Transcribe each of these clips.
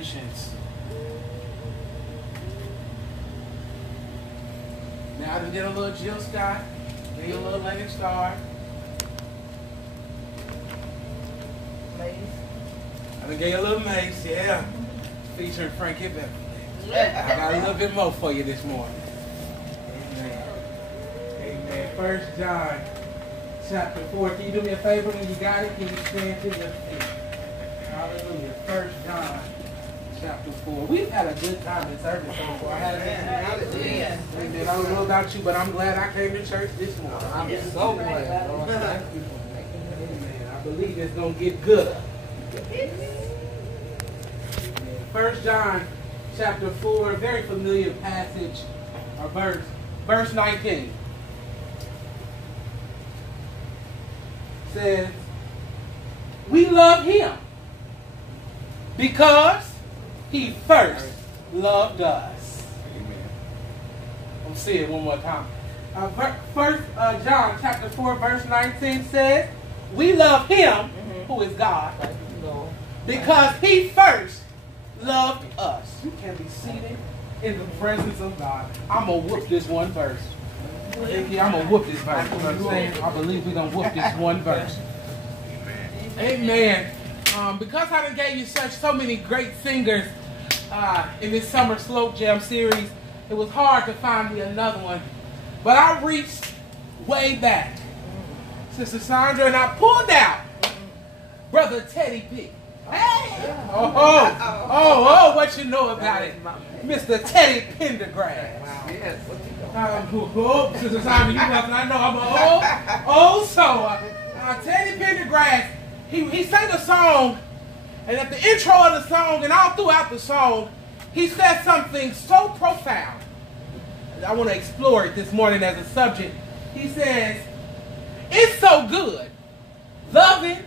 Congratulations. Now to get a little Jill Scott, get a little Lennon Star. Mace. I done gave you a little Mace, yeah. Featuring Frankie Beverly. I got a little bit more for you this morning. Amen. Amen. 1 John chapter 4. Can you do me a favor when you got it? Can you stand to your feet? Hallelujah. 1 John chapter 4. We've had a good time in service so far. Hallelujah. Amen. I don't know about you, but I'm glad I came to church this morning. I'm so glad. Lord, thank you. Amen. I believe it's going to get good. 1 John chapter 4, a very familiar passage or verse 19 says, we love him because he first loved us. Amen. I'm see it one more time. 1 John chapter 4 verse 19 says, we love him, who is God, because he first loved us. You can be seated in the presence of God. I'm going to whoop this one verse. I'm going to whoop this verse. You know what I'm saying? I believe we're going to whoop this one verse. Amen. Because I done gave you so many great singers in this summer Slope Jam series, it was hard to find me another one. But I reached way back, Sister Sandra, and I pulled out Brother Teddy P. Hey! Oh, what you know about it? Mr. Teddy Pendergrass. Wow. Yes. Sister Sandra, you must not know I'm an old soul. Teddy Pendergrass, he sang a song, and at the intro of the song and all throughout the song, he said something so profound. I want to explore it this morning as a subject. He says, it's so good loving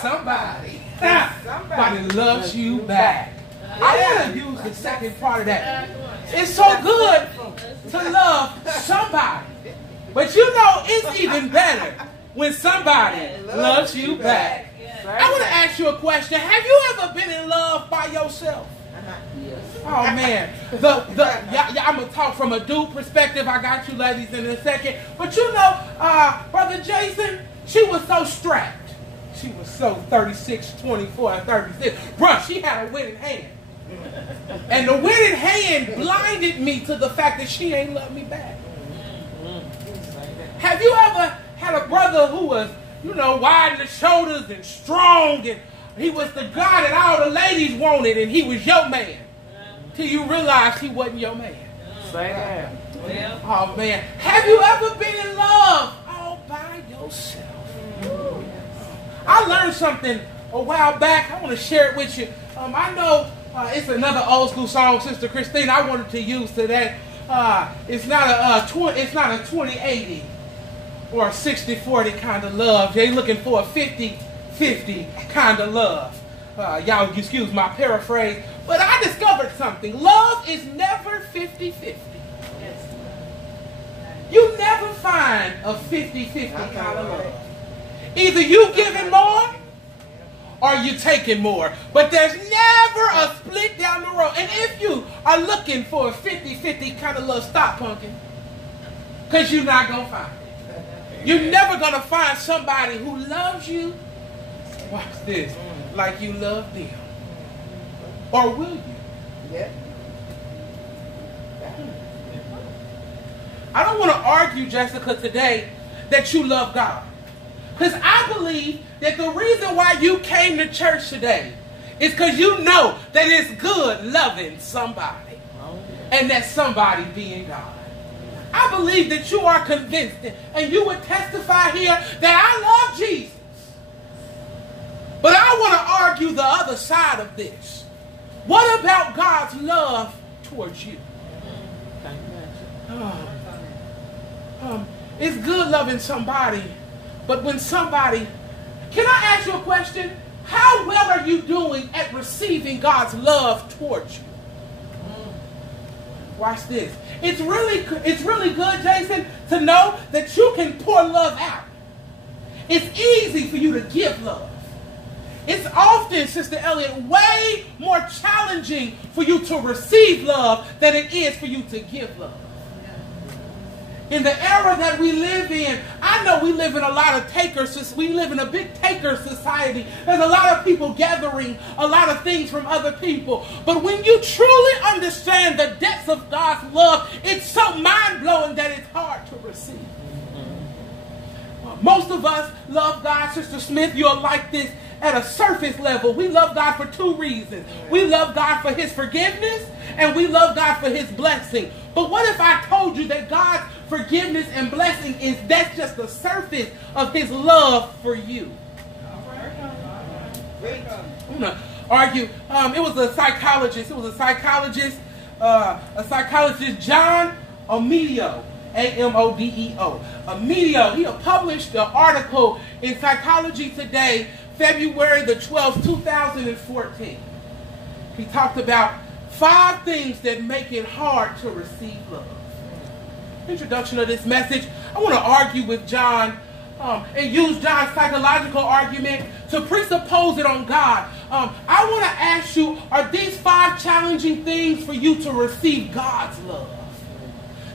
somebody. Somebody loves you back. I want to use the second part of that. It's so good to love somebody. But you know, it's even better when somebody loves you back. I want to ask you a question. Have you ever been in love by yourself? Yes. Oh, man. I'm going to talk from a dude perspective. I got you ladies in a second. But you know, Brother Jason, she was so strapped. She was so 36, 24, and 36. Bruh, she had a winning hand. And the winning hand blinded me to the fact that she ain't loved me back. Have you ever had a brother who was, you know, wide in the shoulders and strong, and he was the guy that all the ladies wanted, and he was your man, till you realized he wasn't your man? Say that. Oh, man. Have you ever been in love all by yourself? I learned something a while back. I want to share it with you. I know it's another old school song, Sister Christine, I wanted to use today. It's not a 20-80 or a 60-40 kind of love. They're looking for a 50-50 kind of love. Y'all excuse my paraphrase, but I discovered something. Love is never 50-50. You never find a 50-50 kind of love. Either you giving more or you taking more. But there's never a split down the road. And if you are looking for a 50-50 kind of love, stop punking. Because you're not going to find it. You're never going to find somebody who loves you, watch this, like you love them. Or will you? Yeah. I don't want to argue, Jessica, today that you love God. Because I believe that the reason why you came to church today is because you know that it's good loving somebody. And that somebody being God. I believe that you are convinced, and you would testify here, that I love Jesus. But I want to argue the other side of this. What about God's love towards you? It's good loving somebody, but when somebody... Can I ask you a question? How well are you doing at receiving God's love towards you? Watch this. It's really good, Jason, to know that you can pour love out. It's easy for you to give love. It's often, Sister Elliott, way more challenging challenging for you to receive love than it is for you to give love. In the era that we live in, I know we live in a lot of takers. We live in a big taker society. There's a lot of people gathering a lot of things from other people. But when you truly understand the depths of God's love, it's so mind-blowing that it's hard to receive. Most of us love God, Sister Smith, you're like this at a surface level. We love God for two reasons. We love God for his forgiveness, and we love God for his blessing. But what if I told you that God's forgiveness and blessing that's just the surface of his love for you? I'm going to argue. It was a psychologist, John Amedeo. Amodeo. Amedeo, he published an article in Psychology Today, February the 12th, 2014. He talked about 5 things that make it hard to receive love. Introduction of this message, I want to argue with John and use John's psychological argument to presuppose it on God. I want to ask you, are these 5 challenging things for you to receive God's love?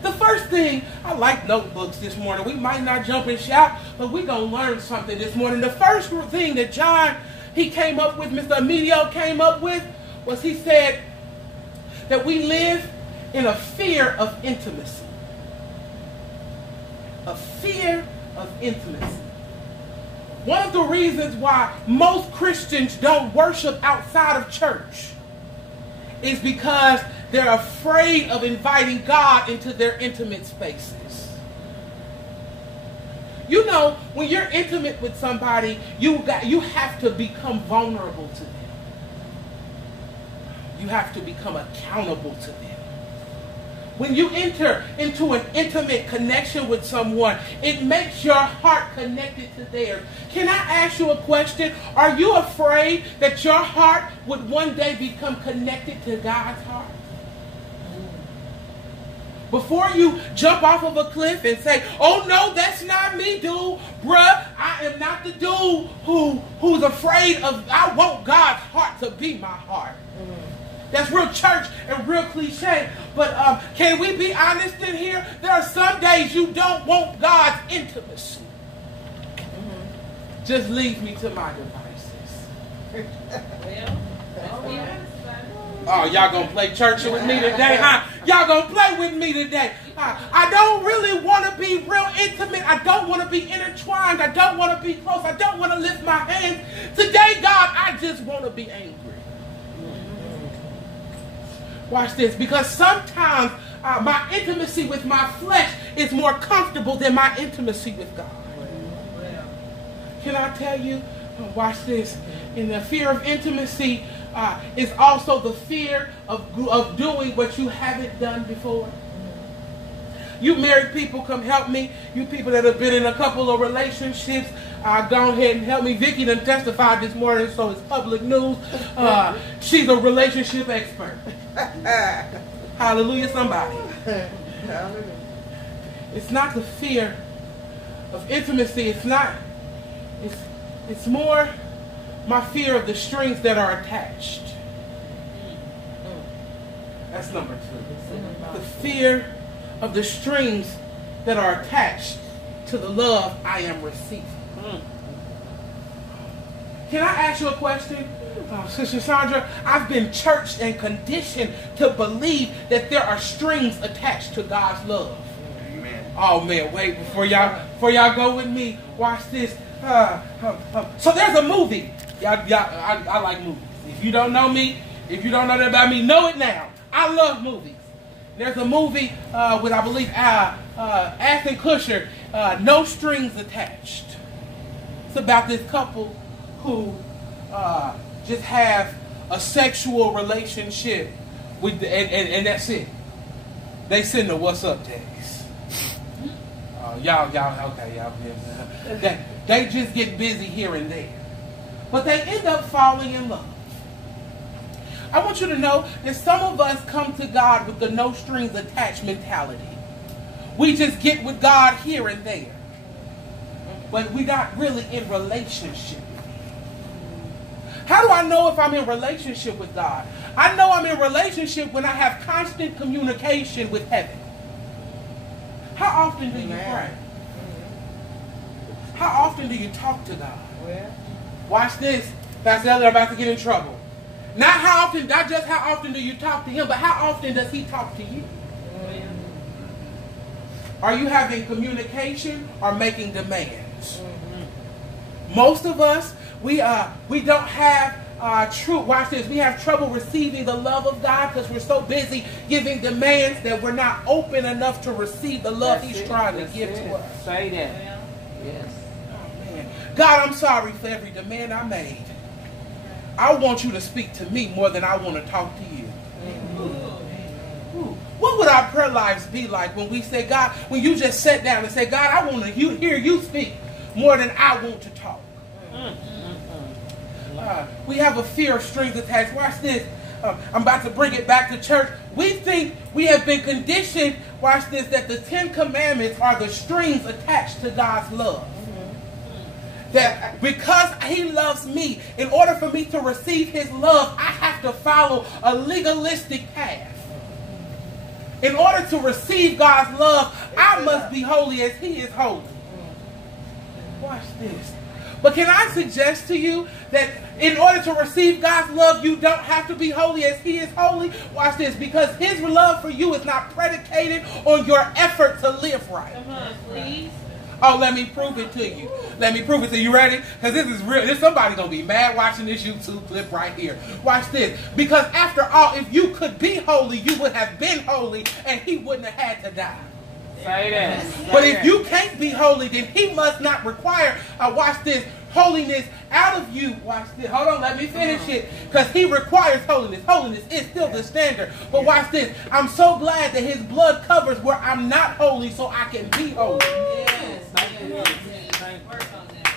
The first thing, I like notebooks this morning. We might not jump and shout, but we're going to learn something this morning. The first thing that John, he came up with, Mr. Amedeo came up with, was he said that we live in a fear of intimacy. A fear of intimacy. One of the reasons why most Christians don't worship outside of church is because they're afraid of inviting God into their intimate spaces. You know, when you're intimate with somebody, you have to become vulnerable to them. You have to become accountable to them. When you enter into an intimate connection with someone, it makes your heart connected to theirs. Can I ask you a question? Are you afraid that your heart would one day become connected to God's heart? Before you jump off of a cliff and say, oh no, that's not me, dude. Bruh, I am not the dude who's afraid of, I want God's heart to be my heart. That's real church and real cliche. But can we be honest in here? There are some days you don't want God's intimacy. Just leave me to my devices. Oh, y'all gonna play church with me today, huh? Y'all gonna play with me today. I don't really want to be real intimate. I don't want to be intertwined. I don't want to be close. I don't want to lift my hands. Today, God, I just want to be angry. Watch this, because sometimes my intimacy with my flesh is more comfortable than my intimacy with God. Can I tell you, watch this, in the fear of intimacy is also the fear of doing what you haven't done before. You married people, come help me. You people that have been in a couple of relationships, go ahead and help me. Vicky done testified this morning, so it's public news. She's a relationship expert. Hallelujah, somebody. It's not the fear of intimacy. It's more my fear of the strings that are attached. That's number 2. The fear of the strings that are attached to the love I am receiving. Can I ask you a question? Sister Sandra, I've been churched and conditioned to believe that there are strings attached to God's love. Amen. Oh man, wait, before y'all go with me, watch this. So there's a movie. I like movies. If you don't know me, if you don't know that about me, know it now. I love movies. There's a movie with, I believe, Ashton Kutcher, No Strings Attached. It's about this couple who just have a sexual relationship with and that's it. They send the what's up text. They just get busy here and there. But they end up falling in love. I want you to know that some of us come to God with the no strings attached mentality. We just get with God here and there. But we're not really in relationship. How do I know if I'm in relationship with God? I know I'm in relationship when I have constant communication with heaven. How often do you pray? How often do you talk to God? Well, watch this. Pastor Elliot, I'm about to get in trouble. Not just how often do you talk to him, but how often does he talk to you? Are you having communication or making demands? Most of us, we don't have true. Watch this. We have trouble receiving the love of God because we're so busy giving demands that we're not open enough to receive the love He's trying to give to us. Say that. Yes. Oh, man. God, I'm sorry for every demand I made. I want you to speak to me more than I want to talk to you. Ooh. What would our prayer lives be like when we say, God, when you just sat down and say, God, I want to hear you speak more than I want to talk? We have a fear of strings attached. Watch this. I'm about to bring it back to church. We think we have been conditioned, watch this, that the 10 Commandments are the strings attached to God's love. That because He loves me, in order for me to receive His love, I have to follow a legalistic path. In order to receive God's love, I must be holy as He is holy. Watch this. But can I suggest to you that in order to receive God's love, you don't have to be holy as He is holy? Watch this. Because His love for you is not predicated on your effort to live right. Come on, please. Oh, let me prove it to you. Let me prove it to you. You ready? Because this is real. There's somebody going to be mad watching this YouTube clip right here. Watch this. Because after all, if you could be holy, you would have been holy and He wouldn't have had to die. Say that. But if you can't be holy, then He must not require, watch this, holiness out of you. Watch this. Hold on, let me finish it. Because He requires holiness. Holiness is still the standard. But watch this. I'm so glad that His blood covers where I'm not holy so I can be holy.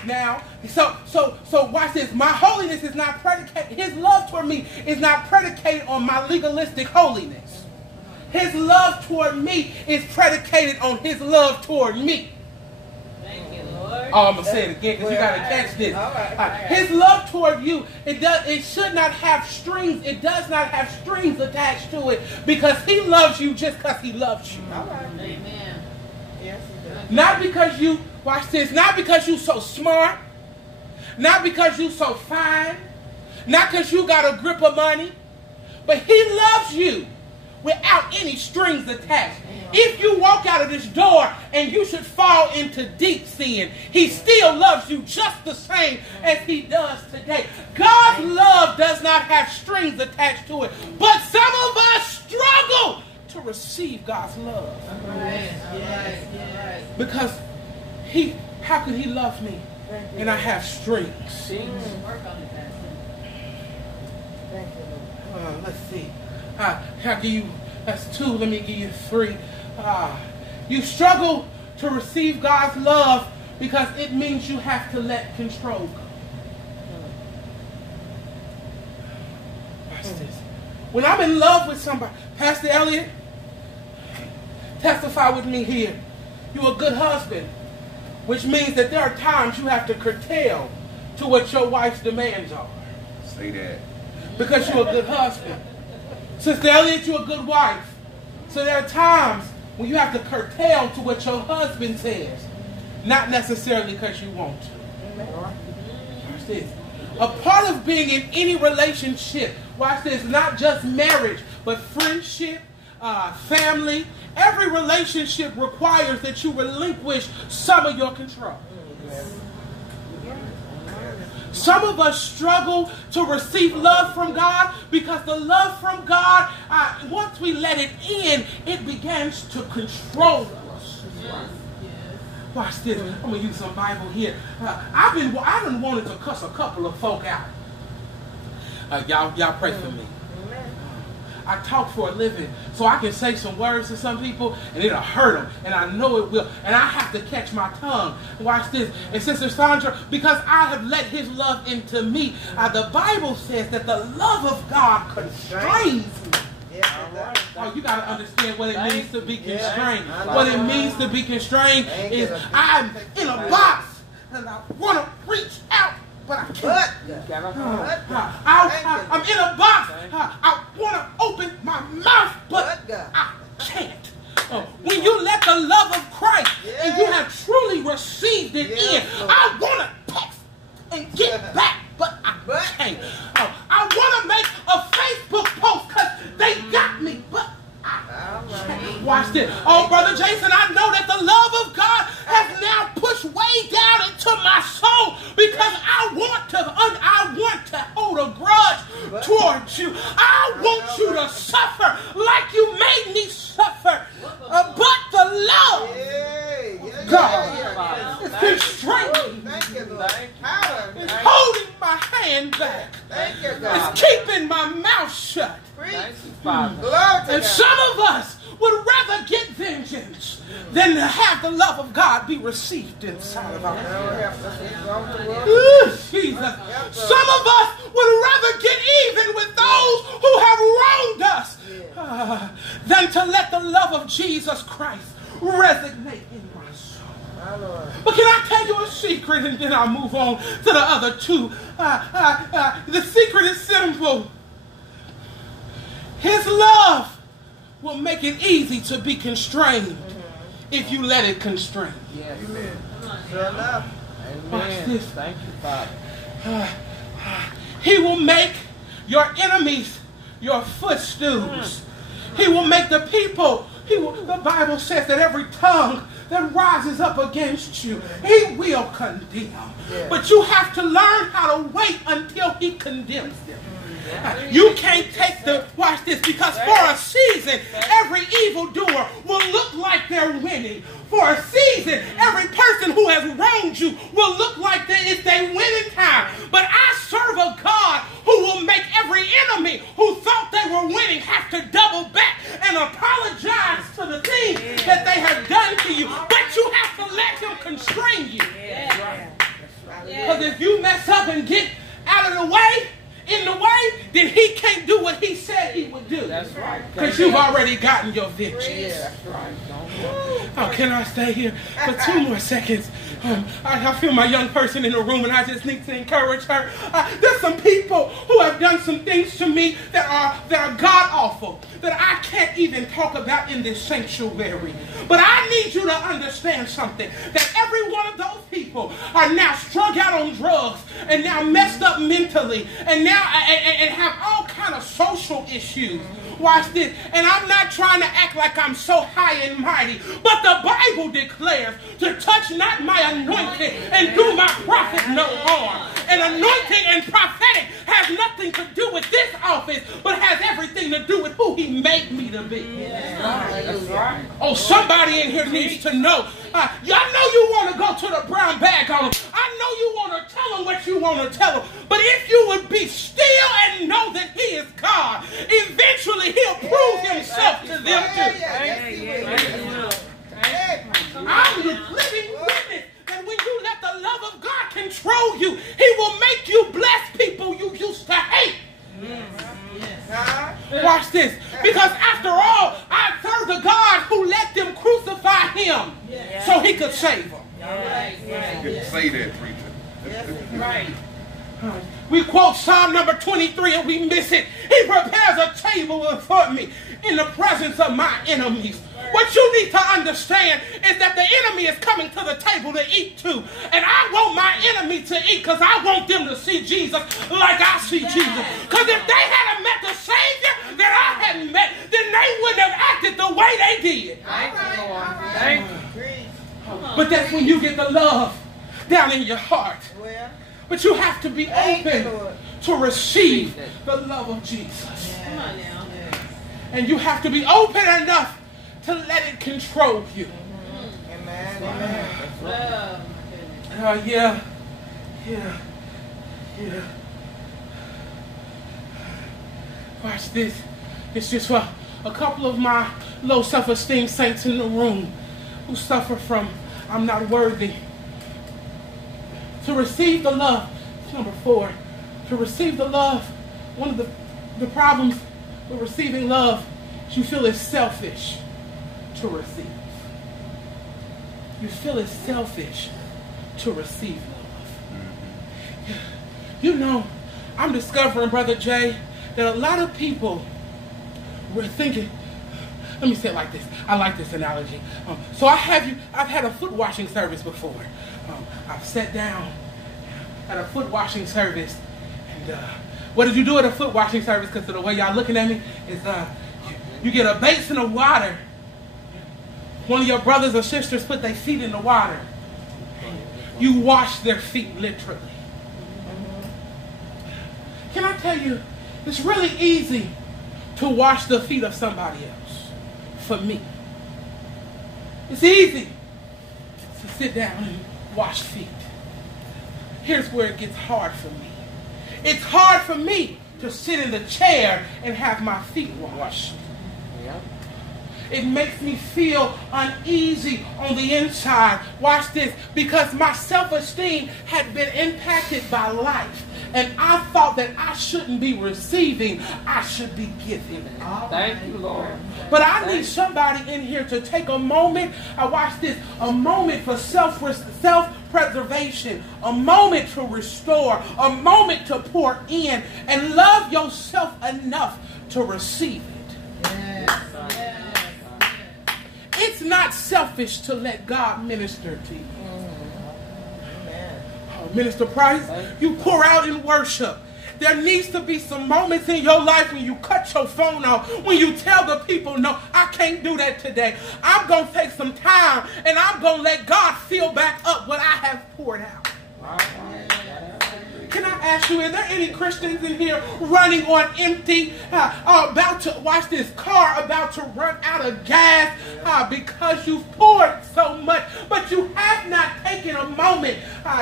Now, so watch this. My holiness is not predicated. His love toward me is not predicated on my legalistic holiness. His love toward me is predicated on His love toward me. Thank you, Lord. Oh, I'm going to say it again because you got to catch this. All right. His love toward you, it should not have strings. It does not have strings attached to it because He loves you just because He loves you. All right. Amen. Yes, He does. Not because you, watch this, not because you so smart, not because you so fine, not because you got a grip of money, but He loves you without any strings attached. If you walk out of this door and you should fall into deep sin, He still loves you just the same as He does today. God's love does not have strings attached to it, but some of us struggle to receive God's love. Yes. Because how could He love me and I have strings? Work on it, Pastor. Thank you, Lord. Let's see. How can you, that's 2, let me give you 3. You struggle to receive God's love because it means you have to let control go. Watch this. When I'm in love with somebody, Pastor Elliot, testify with me here. You're a good husband, which means that there are times you have to curtail to what your wife's demands are. Say that. Because you're a good husband. Sister Elliot, you're a good wife. So there are times when you have to curtail to what your husband says. Not necessarily because you want to. Watch this. A part of being in any relationship, watch this, not just marriage, but friendship, family. Every relationship requires that you relinquish some of your control. Some of us struggle to receive love from God because the love from God, once we let it in, it begins to control us. Watch this. I'm going to use some Bible here. I've been wanting to cuss a couple of folk out. Y'all pray for me. I talk for a living, so I can say some words to some people, and it'll hurt them, and I know it will, and I have to catch my tongue. Watch this. And Sister Sandra, because I have let His love into me, the Bible says that the love of God constrains me. Oh, you got to understand what it means to be constrained. What it means to be constrained is I'm in a box, and I want to reach out but I can't. But God. I'm in a box. I want to open my mouth, but God. I can't. When you let the love of Christ and you have truly received it in, I want to text and get back, but I can't. I want to make a Facebook post because they got me, but I can't. Watch this. Oh, Brother Jason, I know that the love of God has now pushed way down into my soul because I want to hold a grudge towards you. I want you to suffer like you made me suffer. But the love God is constraining me. It's holding my hand back. It's keeping my mouth shut. And some of us would rather get vengeance than to have the love of God be received inside of our hearts. Jesus. Some of us would rather get even with those who have wronged us than to let the love of Jesus Christ resonate in my soul. But can I tell you a secret, and then I'll move on to the other two. The secret is simple. His love will make it easy to be constrained if you let it constrain. Yes. Amen. Sure enough. Amen. Thank you, Father. He will make your enemies your footstools. He will make the people, the Bible says that every tongue that rises up against you, he will condemn. Yeah. But you have to learn how to wait until he condemns them. You can't take watch this, because for a season, every evildoer will look like they're winning. For a season, every person who has wronged you will look like it's their winning time. But I serve a God who will make every enemy who thought they were winning have to double back and apologize for the things that they have done to you. But you have to let him constrain you. Because if you mess up and get out of the way, then he can't do what he said he would do. That's right. Because you've already gotten your victory. Yeah, that's right. Oh, can I stay here for 2 more seconds? I feel my young person in the room, and I just need to encourage her. There's some people who have done some things to me that are god-awful, that I can't even talk about in this sanctuary. But I need you to understand something, that every one of those people are now strung out on drugs, and now messed up mentally, and now and have all kind of social issues. Watch this. And I'm not trying to act like I'm so high and mighty, but the Bible declares to touch not my anointing and do my prophet no harm. And anointing and prophetic has nothing to do with this office, but has everything to do with who he made me to be. That's right. Oh, somebody in here needs to know. Y'all know you want to go to the brown bag on them. I know you want to tell them what you want to tell them. But if you would be still and know that he is God, eventually he'll prove himself to them too. I'm the living witness that when you let the love of God control you, he will make you bless people you used to hate. Watch this. Because after all, I serve the God who let them crucify him so he could save them. Say that, preacher. Right. We quote Psalm number 23 and we miss it. He prepares a table before me in the presence of my enemies. What you need to understand is that the enemy is coming to the table to eat too. And I want my enemy to eat because I want them to see Jesus like I see Jesus. Because if they hadn't met the Savior that I hadn't met, then they wouldn't have acted the way they did. Thank you. But that's when you get the love down in your heart. But you have to be open to receive the love of Jesus. Come on now. And you have to be open enough to let it control you. Amen. Yeah. Watch this. It's just for a couple of my low self-esteem saints in the room who suffer from I'm not worthy. To receive the love, number 4, to receive the love, one of the problems with receiving love is you feel it's selfish to receive. You feel it's selfish to receive love. You know, I'm discovering, Brother Jay, that a lot of people were thinking, let me say it like this. I like this analogy. So I've had a foot washing service before. I've sat down at a foot washing service, and what did you do at a foot washing service? Because of the way y'all looking at me, is you get a basin of water. One of your brothers or sisters put their feet in the water. You wash their feet literally. Can I tell you, it's really easy to wash the feet of somebody else. For me, it's easy to sit down and wash feet. Here's where it gets hard for me. It's hard for me to sit in the chair and have my feet washed. Yeah. It makes me feel uneasy on the inside. Watch this. Because my self-esteem had been impacted by life. And I thought that I shouldn't be receiving, I should be giving. Thank you, Lord. But I need somebody in here to take a moment. Watch this. A moment for self-preservation. A moment to restore. A moment to pour in. And love yourself enough to receive it. Yes. It's not selfish to let God minister to you. Minister Price, you pour out in worship. There needs to be some moments in your life when you cut your phone off, when you tell the people, no, I can't do that today. I'm going to take some time and I'm going to let God fill back up what I have poured out. Can I ask you, is there any Christians in here running on empty, about to, watch this, car about to run out of gas because you've poured so much, but you have not taken a moment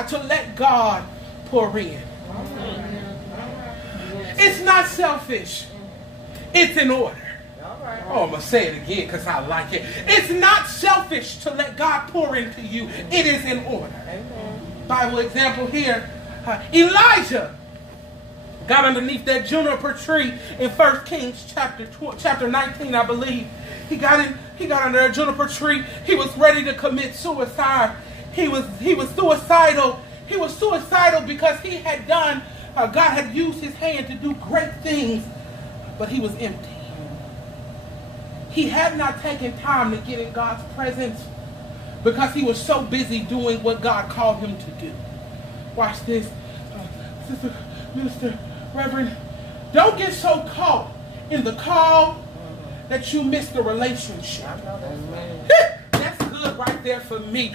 to let God pour in? It's not selfish. It's in order. Oh, I'm going to say it again because I like it. It's not selfish to let God pour into you. It is in order. Bible example here. Elijah got underneath that juniper tree in 1 Kings chapter 19, I believe. He got under a juniper tree. He was ready to commit suicide. He was suicidal. He was suicidal because he had done, God had used his hand to do great things, but he was empty. He had not taken time to get in God's presence because he was so busy doing what God called him to do. Watch this. Sister, Minister, Reverend, don't get so caught in the call that you miss the relationship. That's good right there for me.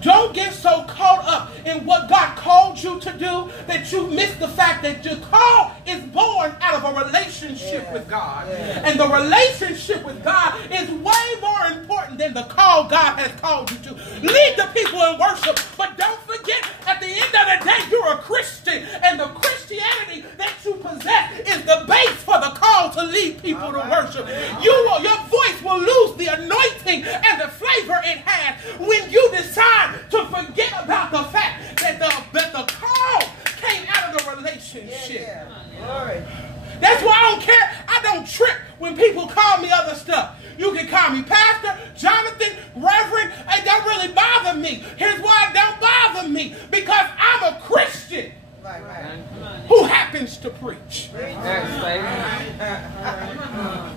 Don't get so caught up in what God called you to do that you miss the fact that your call is born out of a relationship with God. And the relationship with God is way more important than the call God has called you to. Lead the people in worship, but don't forget, at the end of the day, you're a Christian, and the Christianity that you possess is the base for the call to lead people to worship. Your voice will lose the anointing and the flavor it has when you decide to forget about the fact that the call came out of the relationship. That's why I don't care. I don't trip when people call me other stuff. You can call me Pastor, Jonathan, Reverend. It don't really bother me. Here's why it don't bother me. Because I'm a Christian who happens to preach.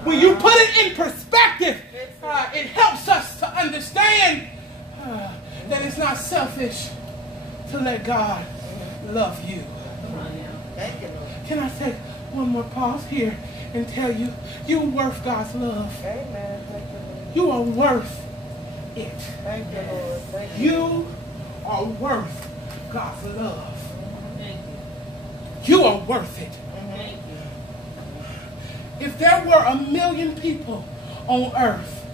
When you put it in perspective, it helps us to understand that it's not selfish to let God love you. Can I take one more pause here and tell you, you're worth God's love. You are worth it. You are worth God's love. You are worth it. If there were 1 million people on earth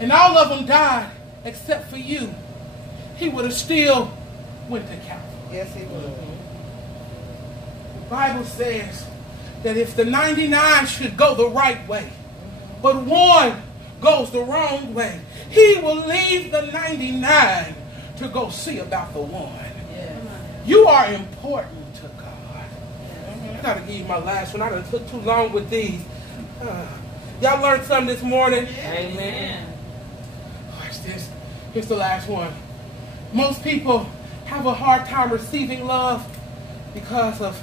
and all of them died except for you, he would have still went to Calvary. Yes, he would. The Bible says that if the 99 should go the right way, but one goes the wrong way, he will leave the 99 to go see about the one. You are important to God. I got to give you my last one. I done took too long with these. Y'all learned something this morning? Amen. Watch this. Here's the last one. Most people have a hard time receiving love because of,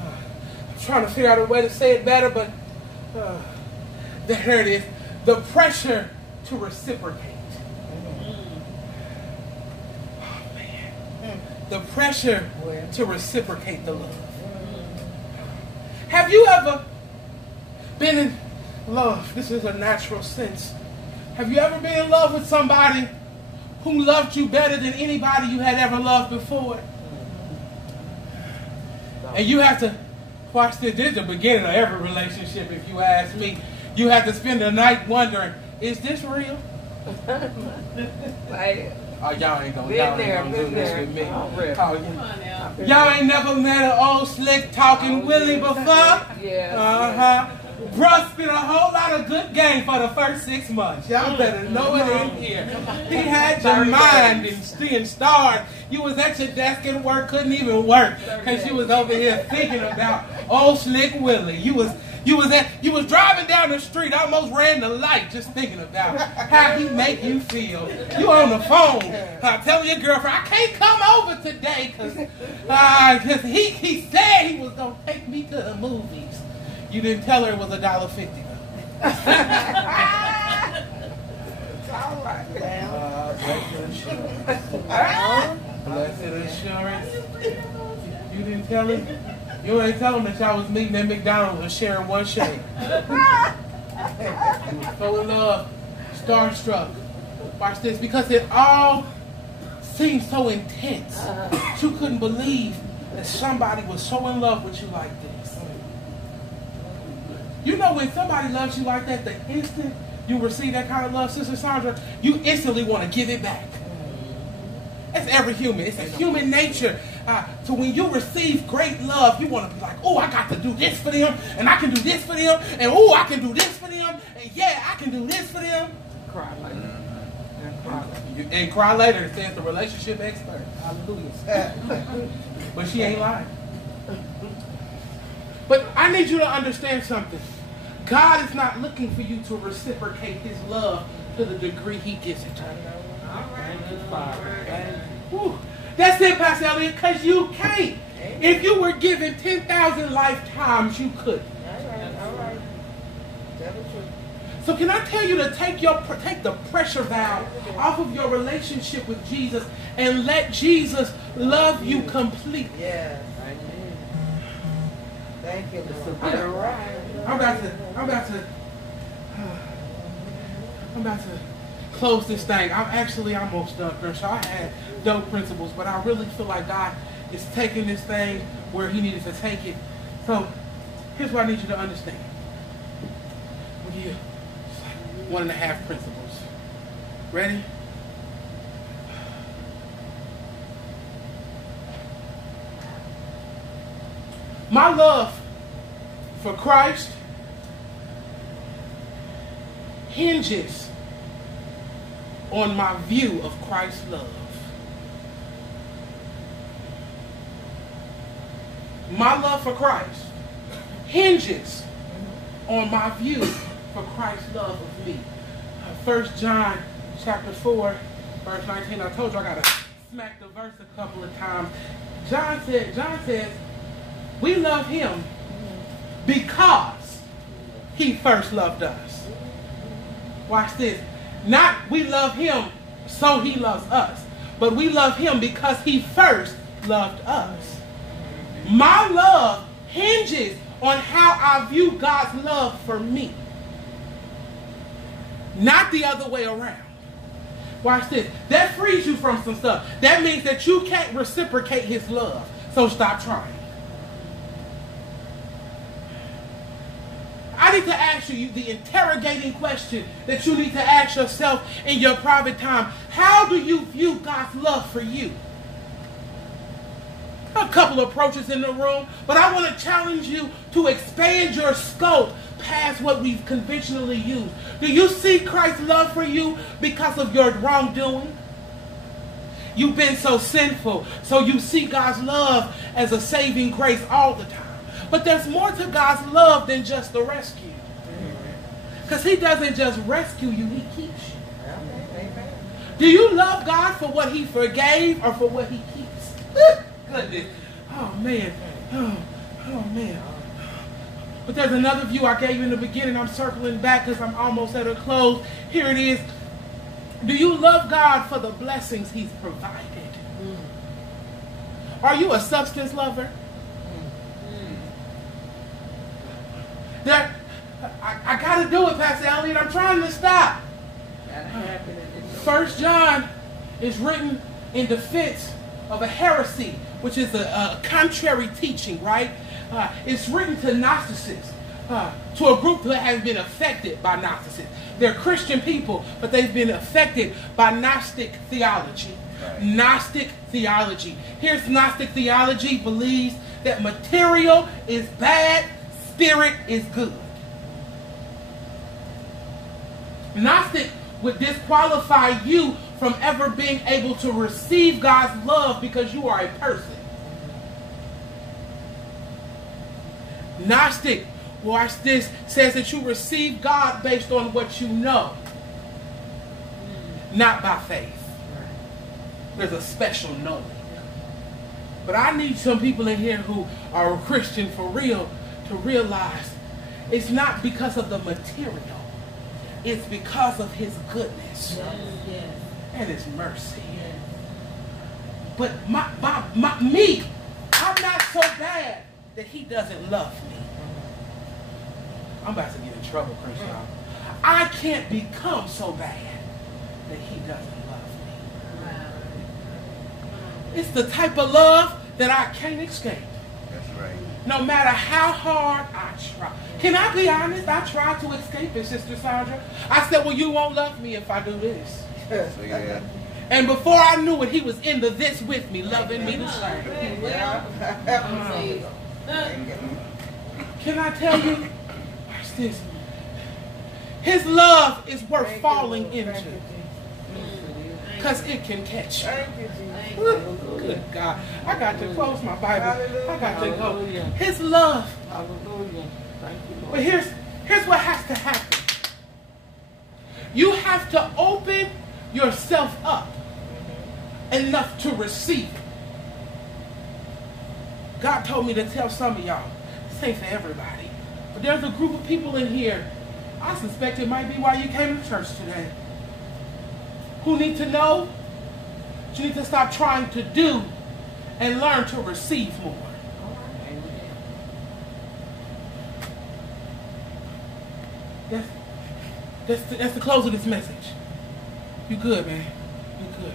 I'm trying to figure out a way to say it better, but there it is, the pressure to reciprocate. Oh man, the pressure to reciprocate the love. Have you ever been in love? This is a natural sense. Have you ever been in love with somebody who loved you better than anybody you had ever loved before? And you have to, watch this, this is the beginning of every relationship if you ask me. You have to spend the night wondering, is this real? Oh, y'all ain't gonna do this with me. Y'all ain't never met an old slick talking Willie before? Yeah. Bruh spent a whole lot of good game for the first 6 months. Y'all better know it in here. He had your mind and seeing stars. You was at your desk and work couldn't even work because you was over here thinking about old slick Willie. You was driving down the street, almost ran the light just thinking about how he make you feel. You on the phone telling your girlfriend, I can't come over today because he said he was going to take me to the movies. You didn't tell her it was $1.50 though. It's all right. Blessed assurance. You didn't tell him? You ain't tell him that y'all was meeting at McDonald's and sharing one shake. You was so in love, starstruck. Watch this, because it all seemed so intense. You couldn't believe that somebody was so in love with you like this. You know when somebody loves you like that, the instant you receive that kind of love, Sister Sandra, you instantly want to give it back. That's every human. It's a human nature. So when you receive great love, you want to be like, oh, I got to do this for them, and I can do this for them, and oh, I can do this for them, and yeah, I can do this for them. Cry later. And cry later, says the relationship expert. Hallelujah. But she ain't lying. But I need you to understand something. God is not looking for you to reciprocate his love to the degree he gives it to you. Thank you, Father. Whew. That's it, Pastor Elliott, because you can't. If you were given 10,000 lifetimes, you could. All right. Tell the truth. So can I tell you to take the pressure valve off of your relationship with Jesus and let Jesus love you completely? Yes. Thank you, Lord. I'm about to close this thing. I'm actually almost done, Crenshaw. I had dope principles, but I really feel like God is taking this thing where he needed to take it. So here's what I need you to understand. We'll give you 1.5 principles. Ready? My love for Christ hinges on my view of Christ's love. My love for Christ hinges on my view for Christ's love of me. 1 John chapter 4, verse 19. I told you I got to smack the verse a couple of times. John says, we love him because he first loved us. Watch this. Not we love him so he loves us, but we love him because he first loved us. My love hinges on how I view God's love for me, not the other way around. Watch this. That frees you from some stuff. That means that you can't reciprocate his love, so stop trying. I need to ask you the interrogating question that you need to ask yourself in your private time. How do you view God's love for you? A couple of approaches in the room, but I want to challenge you to expand your scope past what we've conventionally used. Do you see Christ's love for you because of your wrongdoing? You've been so sinful, so you see God's love as a saving grace all the time. But there's more to God's love than just the rescue. Because he doesn't just rescue you, he keeps you. Do you love God for what he forgave or for what he keeps? Goodness. Oh, man. Oh, man. But there's another view I gave you in the beginning. I'm circling back because I'm almost at a close. Here it is. Do you love God for the blessings he's provided? Are you a substance lover? I got to do it, Pastor Elliot. I'm trying to stop. 1 John is written in defense of a heresy, which is a contrary teaching, right? It's written to Gnostics, to a group that has been affected by Gnosticism. They're Christian people, but they've been affected by Gnostic theology. Right. Gnostic theology. Here's Gnostic theology believes that material is bad, spirit is good. Gnostic would disqualify you from ever being able to receive God's love because you are a person. Gnostic, watch this, says that you receive God based on what you know, not by faith. There's a special knowing. But I need some people in here who are a Christian for real to realize it's not because of the material. It's because of his goodness and his mercy. But me, I'm not so bad that he doesn't love me. I'm about to get in trouble, Christian. I can't become so bad that he doesn't love me. It's the type of love that I can't escape. That's right. No matter how hard I try. Can I be honest? I tried to escape it, Sister Sandra. I said, well, you won't love me if I do this. So, yeah. And before I knew it, he was in the this with me, loving me the same. Can I tell you? Watch this. His love is worth falling into. Because it can catch you. Good God. I got to close my Bible. I got to go. His love. Hallelujah. Thank you, Lord. But here's what has to happen. You have to open yourself up enough to receive. God told me to tell some of y'all, this ain't for everybody, but there's a group of people in here, I suspect it might be why you came to church today, who need to know that you need to stop trying to do and learn to receive more. That's the close of this message. You good, man. You good.